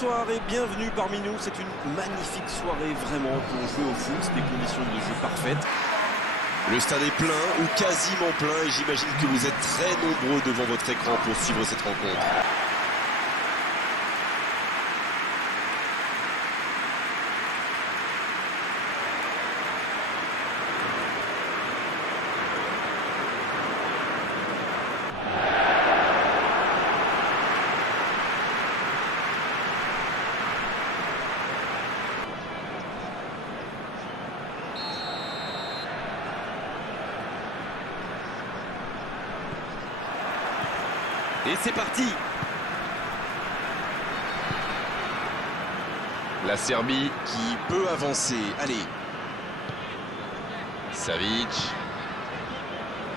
Bonsoir et bienvenue parmi nous. C'est une magnifique soirée vraiment pour jouer au foot, des conditions de jeu parfaites. Le stade est plein ou quasiment plein et j'imagine que vous êtes très nombreux devant votre écran pour suivre cette rencontre. Et c'est parti. La Serbie qui peut avancer. Allez. Savic.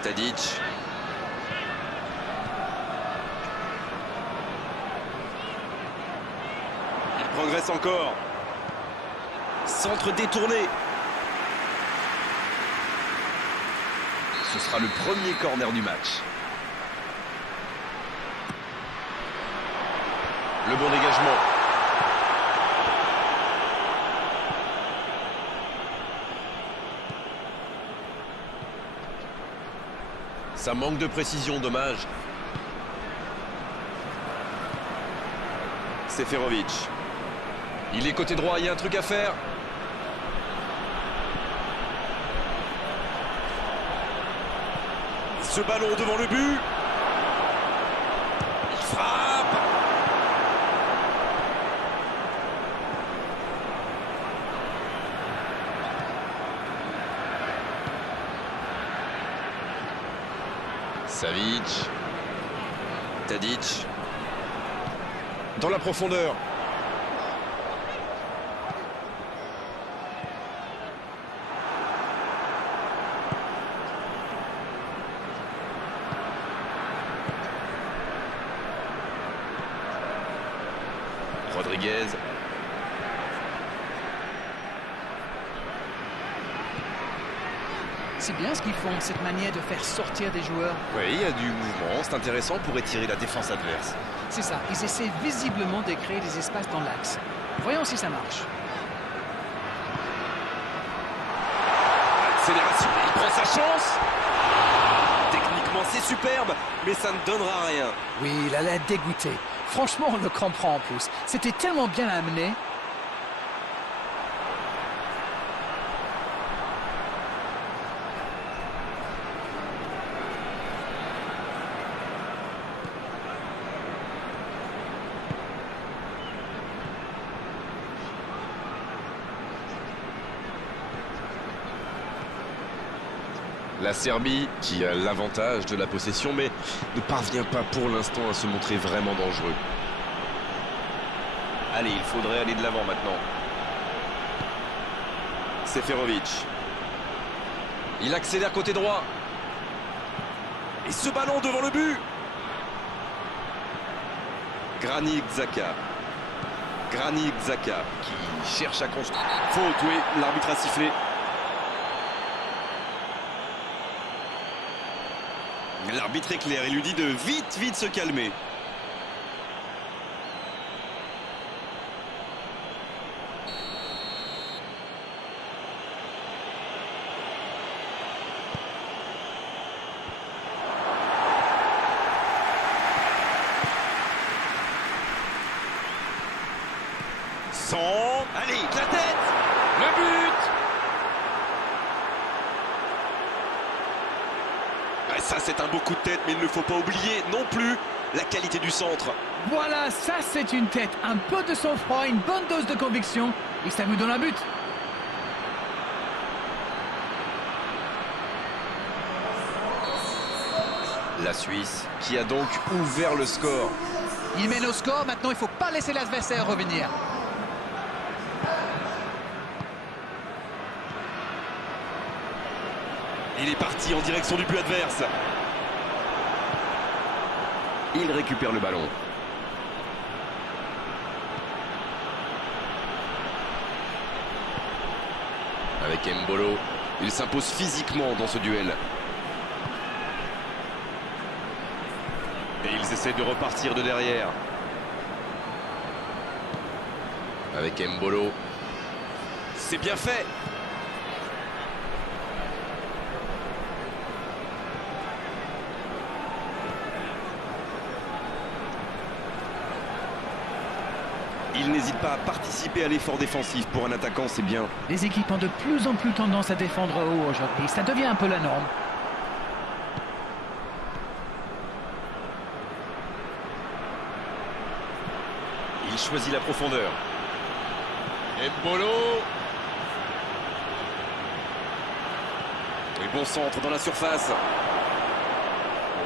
Tadic. Il progresse encore. Centre détourné. Ce sera le premier corner du match. Le bon dégagement. Ça manque de précision, dommage. Seferovic. Il est côté droit, il y a un truc à faire. Ce ballon devant le but. Il frappe. Savic. Tadic. Dans la profondeur. Rodriguez. C'est bien ce qu'ils font, cette manière de faire sortir des joueurs. Oui, il y a du mouvement, c'est intéressant pour étirer la défense adverse. C'est ça, ils essaient visiblement de créer des espaces dans l'axe. Voyons si ça marche. Accélération, il prend sa chance. Techniquement, c'est superbe, mais ça ne donnera rien. Oui, il a l'air dégoûté. Franchement, on le comprend en plus. C'était tellement bien amené. La Serbie, qui a l'avantage de la possession, mais ne parvient pas pour l'instant à se montrer vraiment dangereux. Allez, il faudrait aller de l'avant maintenant. Seferovic. Il accélère côté droit. Et ce ballon devant le but. Granit Xhaka. Granit Xhaka qui cherche à construire. Faute, oui, l'arbitre a sifflé. L'arbitre est clair, il lui dit de vite se calmer. Allez, la tête. Le but. Ça, c'est un beau coup de tête, mais il ne faut pas oublier non plus la qualité du centre. Voilà, ça c'est une tête. Un peu de sang-froid, une bonne dose de conviction. Et ça vous donne un but. La Suisse qui a donc ouvert le score. Il mène au score, maintenant il ne faut pas laisser l'adversaire revenir. Il est parti en direction du but adverse. Il récupère le ballon. Avec Mbolo, il s'impose physiquement dans ce duel. Et ils essaient de repartir de derrière. Avec Mbolo. C'est bien fait. Il n'hésite pas à participer à l'effort défensif. Pour un attaquant, c'est bien. Les équipes ont de plus en plus tendance à défendre haut aujourd'hui. Ça devient un peu la norme. Il choisit la profondeur. Mbolo. Et bon centre dans la surface.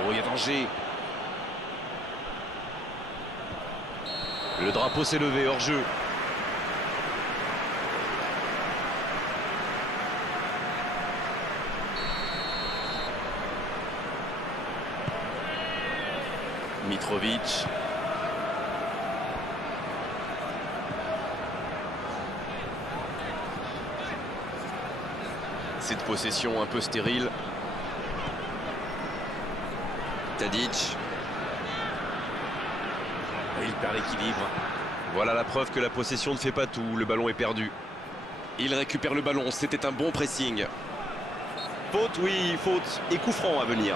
Oh, il y a danger. Le drapeau s'est levé hors jeu. Mitrovic. Cette possession un peu stérile. Tadic. Il perd l'équilibre. Voilà la preuve que la possession ne fait pas tout. Le ballon est perdu. Il récupère le ballon. C'était un bon pressing. Faute, oui, faute. Et coup franc à venir.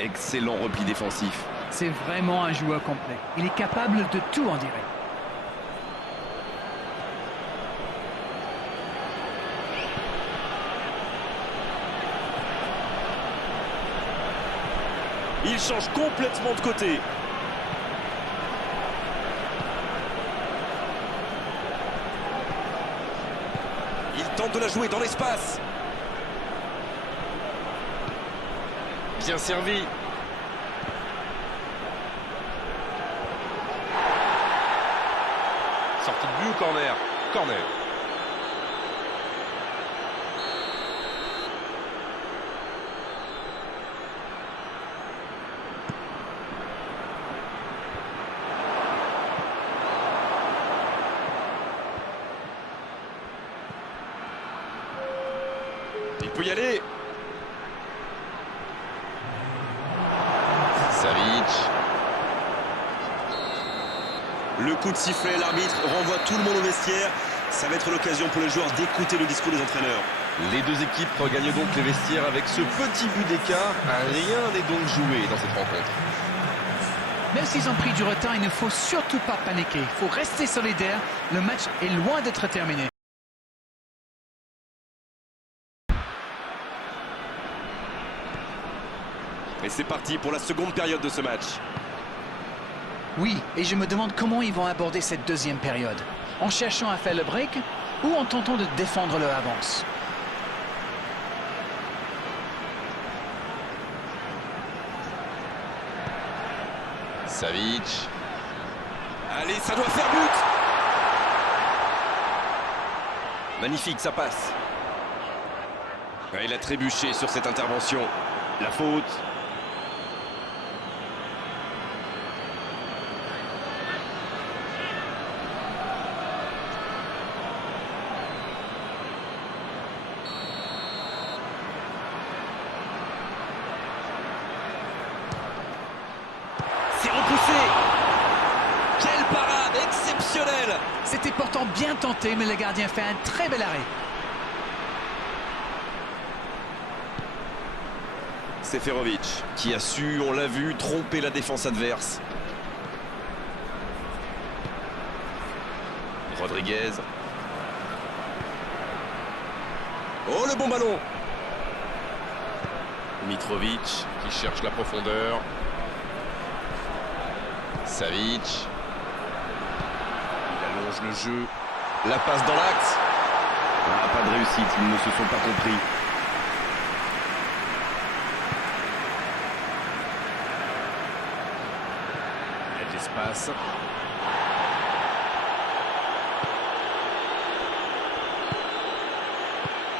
Excellent repli défensif. C'est vraiment un joueur complet. Il est capable de tout, on dirait. Il change complètement de côté. Il tente de la jouer dans l'espace. Bien servi. Sortie de but ou corner? Corner. Il peut y aller. Savic. Le coup de sifflet, l'arbitre renvoie tout le monde au vestiaire. Ça va être l'occasion pour les joueurs d'écouter le discours des entraîneurs. Les deux équipes regagnent donc les vestiaires avec ce petit but d'écart. Rien n'est donc joué dans cette rencontre. Même s'ils ont pris du retard, il ne faut surtout pas paniquer. Il faut rester solidaire. Le match est loin d'être terminé. Et c'est parti pour la seconde période de ce match. Oui, et je me demande comment ils vont aborder cette deuxième période. En cherchant à faire le break ou en tentant de défendre leur avance. Savic. Allez, ça doit faire but. Magnifique, ça passe. Il a trébuché sur cette intervention. La faute. C'est repoussé. Quelle parade exceptionnelle. C'était pourtant bien tenté, mais le gardien fait un très bel arrêt. Seferovic qui a su, on l'a vu, tromper la défense adverse. Rodriguez. Oh, le bon ballon. Mitrovic qui cherche la profondeur. Savic. Il allonge le jeu. La passe dans l'axe. Ah, pas de réussite, ils ne se sont pas compris. Il y a de l'espace.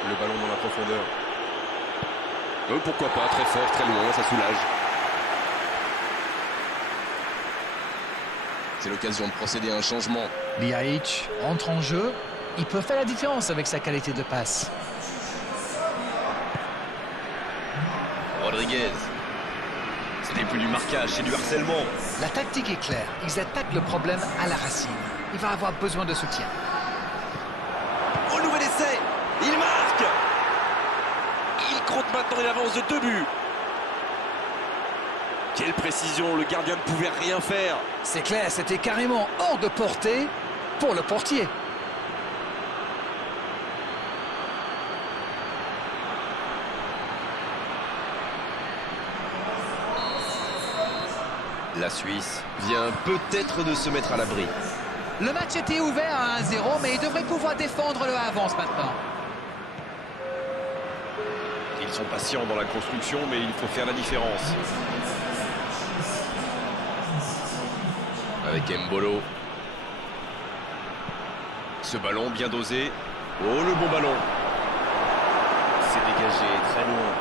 Le ballon dans la profondeur. Pourquoi pas, très fort, très loin, ça soulage. C'est l'occasion de procéder à un changement. Ljajic entre en jeu. Il peut faire la différence avec sa qualité de passe. Rodriguez. Ce n'est plus du marquage, c'est du harcèlement. La tactique est claire. Ils attaquent le problème à la racine. Il va avoir besoin de soutien. Au nouvel essai, il marque. Il compte maintenant une avance de 2 buts. Quelle précision, le gardien ne pouvait rien faire. C'est clair, c'était carrément hors de portée pour le portier. La Suisse vient peut-être de se mettre à l'abri. Le match était ouvert à 1-0, mais il devrait pouvoir défendre le avance maintenant. Ils sont patients dans la construction, mais il faut faire la différence. Avec Mbolo. Ce ballon bien dosé. Oh, le bon ballon. C'est dégagé, très loin.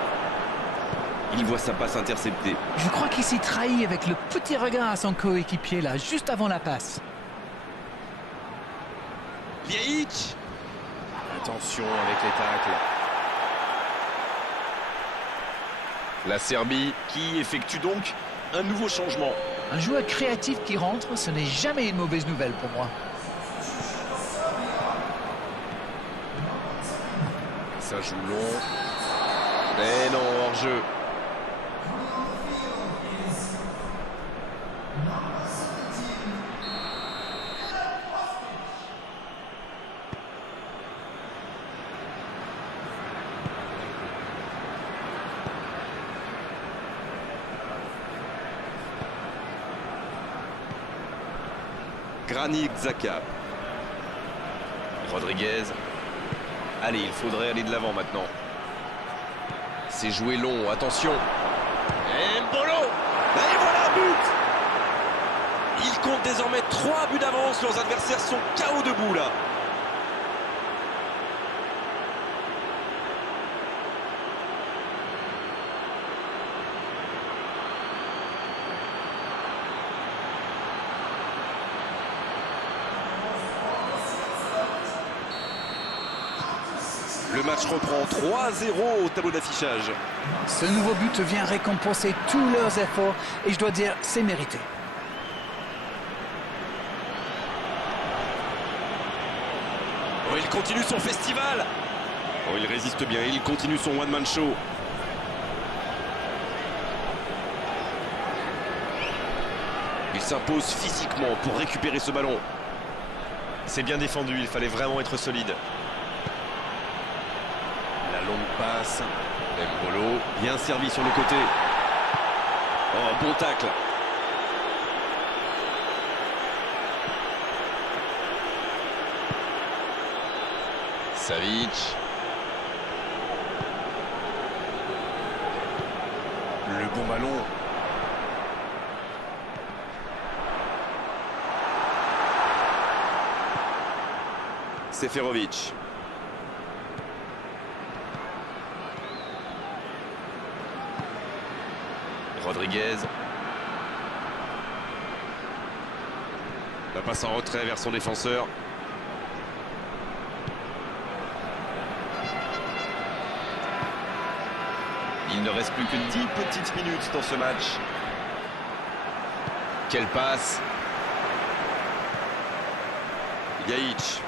Il voit sa passe interceptée. Je crois qu'il s'est trahi avec le petit regard à son coéquipier là, juste avant la passe. Ljajic. Attention avec les tacles. La Serbie qui effectue donc un nouveau changement. Un joueur créatif qui rentre, ce n'est jamais une mauvaise nouvelle pour moi. Ça joue long. Mais non, hors-jeu. Granit Xhaka. Rodriguez. Allez, il faudrait aller de l'avant maintenant. C'est joué long, attention. Mbolo. Et voilà un but. Il compte désormais 3 buts d'avance. Leurs adversaires sont KO debout là. Le match reprend 3-0 au tableau d'affichage. Ce nouveau but vient récompenser tous leurs efforts et je dois dire, c'est mérité. Oh, il continue son festival. Oh, il résiste bien, il continue son one-man show. Il s'impose physiquement pour récupérer ce ballon. C'est bien défendu, il fallait vraiment être solide. La longue passe. Mbolo, bien servi sur le côté. Oh, bon tacle. Savic. Le bon ballon. Seferovic. Rodriguez. La passe en retrait vers son défenseur. Il ne reste plus que 10 petites minutes dans ce match. Quelle passe. Ljajic.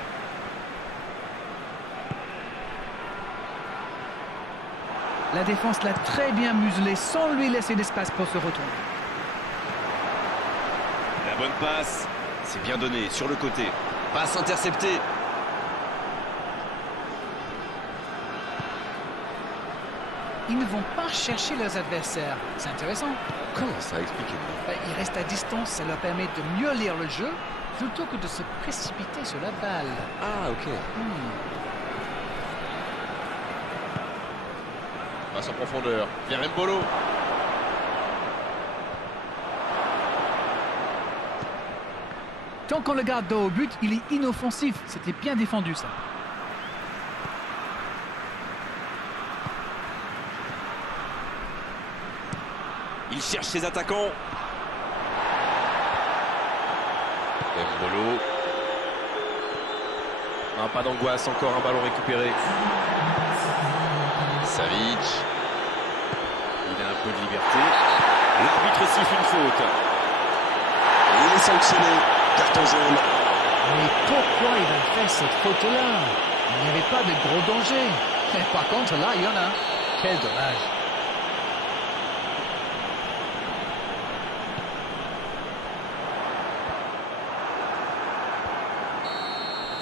La défense l'a très bien muselé sans lui laisser d'espace pour se retourner. La bonne passe. C'est bien donné sur le côté. Passe interceptée. Ils ne vont pas chercher leurs adversaires. C'est intéressant. Comment ça, expliquez-moi. Ils restent à distance, ça leur permet de mieux lire le jeu plutôt que de se précipiter sur la balle. Ah, ok. Passe en profondeur. Vers Mbolo. Tant qu'on le garde dos au but, il est inoffensif. C'était bien défendu, ça. Il cherche ses attaquants. Mbolo. Pas d'angoisse, encore un ballon récupéré. Savic. Il a un peu de liberté. L'arbitre siffle une faute. Et il est sanctionné. Carton jaune. Mais pourquoi il a fait cette faute-là? Il n'y avait pas de gros danger. Mais par contre, là, il y en a. Quel dommage.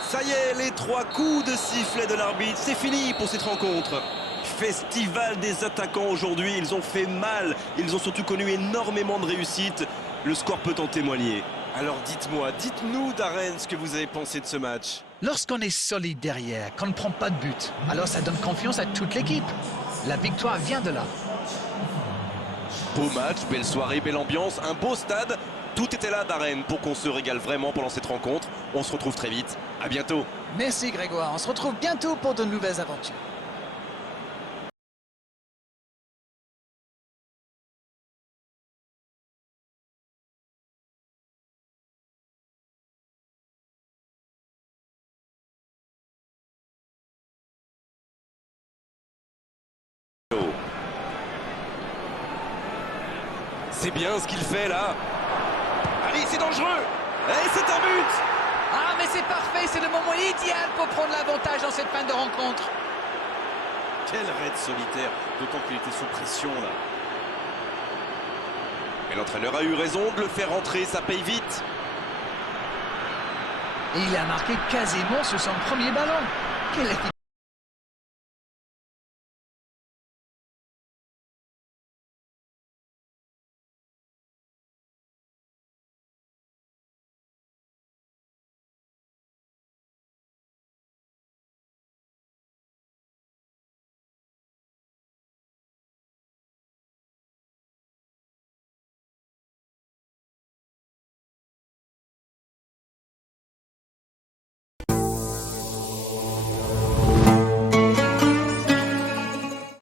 Ça y est, les 3 coups de sifflet de l'arbitre, c'est fini pour cette rencontre. Festival des attaquants aujourd'hui, ils ont fait mal, ils ont surtout connu énormément de réussite. Le score peut en témoigner. Alors dites-moi, dites-nous Darren ce que vous avez pensé de ce match. Lorsqu'on est solide derrière, qu'on ne prend pas de but, alors ça donne confiance à toute l'équipe. La victoire vient de là. Beau match, belle soirée, belle ambiance, un beau stade. Tout était là Darren pour qu'on se régale vraiment pendant cette rencontre. On se retrouve très vite. À bientôt. Merci Grégoire, on se retrouve bientôt pour de nouvelles aventures. C'est bien ce qu'il fait là. Allez, c'est dangereux. Et c'est un but. Ah mais c'est parfait, c'est le moment idéal pour prendre l'avantage dans cette fin de rencontre. Quel raid solitaire, d'autant qu'il était sous pression là. Et l'entraîneur a eu raison de le faire rentrer, ça paye vite. Et il a marqué quasiment sur son premier ballon. Quelle efficacité.